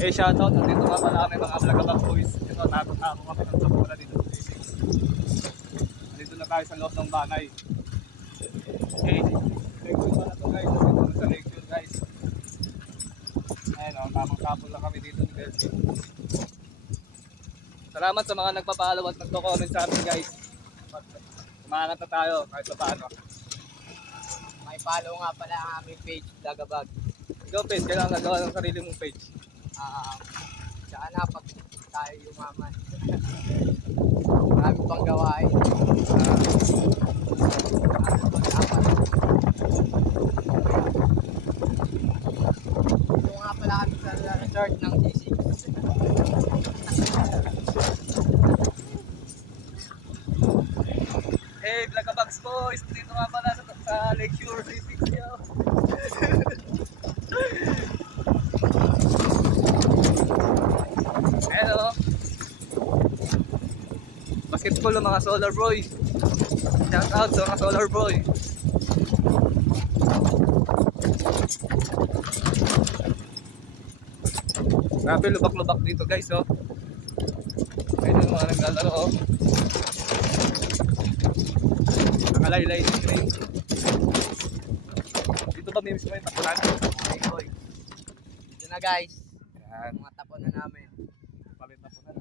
Eh, shoutout. Nandito nga pala kami mga Vlogabag boys. Ito, tago-tago kami ng Tabora dito sa Philippines. Nandito na tayo sa loob ng banay. Okay. Lecture pala to guys. Nandito sa lecture guys. Ayun o, tamang-tapon lang kami dito ni Delphi. Salamat sa mga nagpapalaw at nagko-comment sa amin guys. Umangat na tayo kahit pa paano. May follow nga pala ang aming page, Vlogabag. Ikaw page, kailangan nagawa ng sarili mong page. Tsaka na pag tayo yumaman. Marami pang gawain. Ito nga pala kami sa resort ng C6. Hey, Vlogabags boys! Dito nga pala sa lecture C6 nyo. Hello! Basketball ng mga solar boy. Shout out sa mga solar boy. Grabe, lubak-lubak dito guys, oh. Ayun yung mga naglalaro, oh. Nakalaylay din rin. Dito ba may mismo yung tapunan? Okay, boy. Ito na guys. Yan. Mga tapon na namin. Palit tapunan.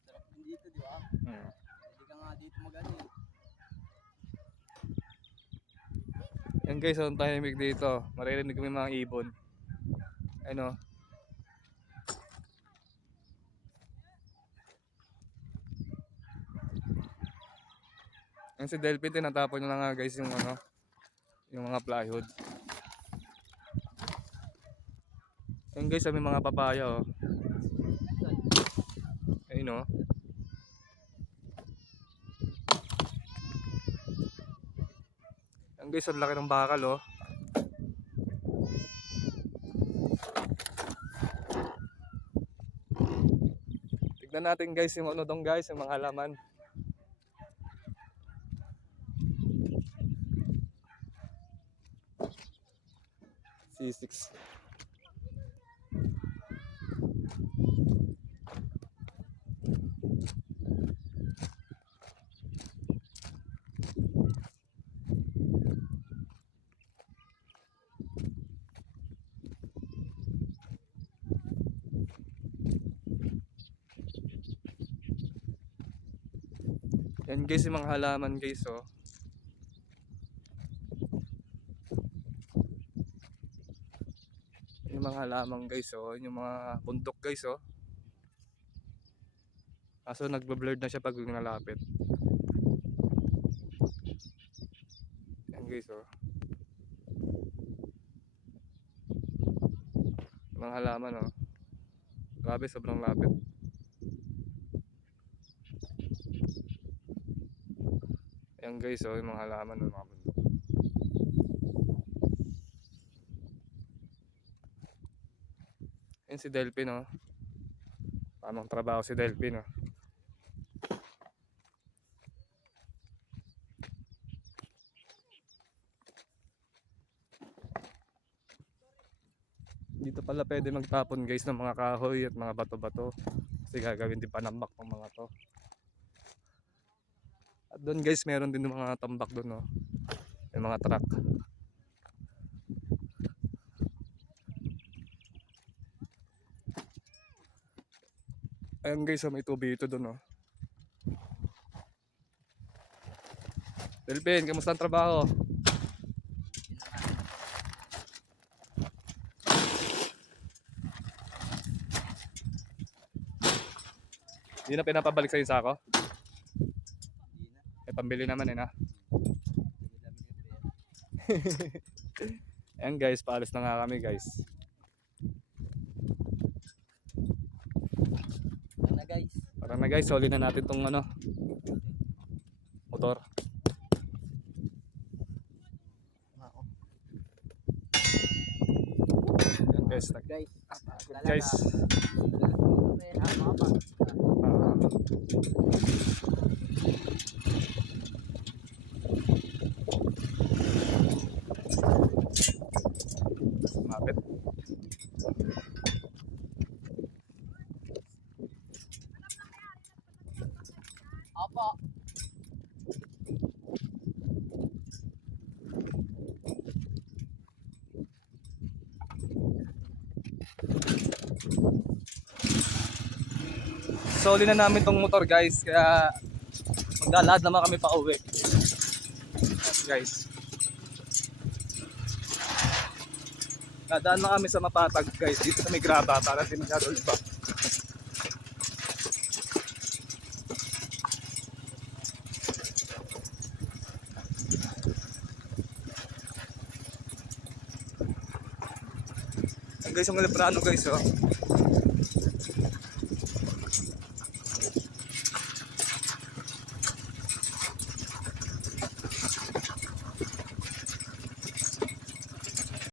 Sarap din dito, di ba? Hindi ka nga dito magano eh. Yan guys, ang tahimik dito. Maririnig kami mga ibon. Ano? Yan si Delphi, tinatapon nyo na nga guys yung ano, yung mga plywood. Yan guys, may mga papaya, oh. Ayun, oh. Yan guys, ang laki ng bakal, oh. Tignan natin guys yung ano dong guys, yung mga halaman. C6. Yan guys yung mga halaman guys, oh. Yung mga halaman guys, oh. Yung mga bundok guys, oh. Kaso nagbe-blurred na siya pag nalapit. Yan guys, oh. Yung mga halaman, oh. Grabe, sobrang lapit. Yan guys, oh, yung mga halaman, oh, mga bundok. Yan si Delphi, no. Tamang trabaho si Delphi, no. Dito pala pwede magtapon guys ng mga kahoy at mga bato-bato. Kasi gagawin din panambak ng mga to. At doon guys, meron din mga tambak doon, no. May mga truck. Ayan guys, may tubig ito doon, no. Delphin, kamusta ang trabaho? Hindi na pinapabalik sa yung sako? Hindi na. Eh, pambili naman, eh, na. Ayan guys, paalis na nga kami guys. Ito na guys. Tara na guys, soli na natin tong ano, motor. Ayan guys, Guys. good guys. Patrolling na namin tong motor guys, kaya maglalakad naman kami pa uwi. Guys. Nadaan na kami sa Mapatag guys, dito sa may graba para di masyado liba. Guys, ang librano guys, oh.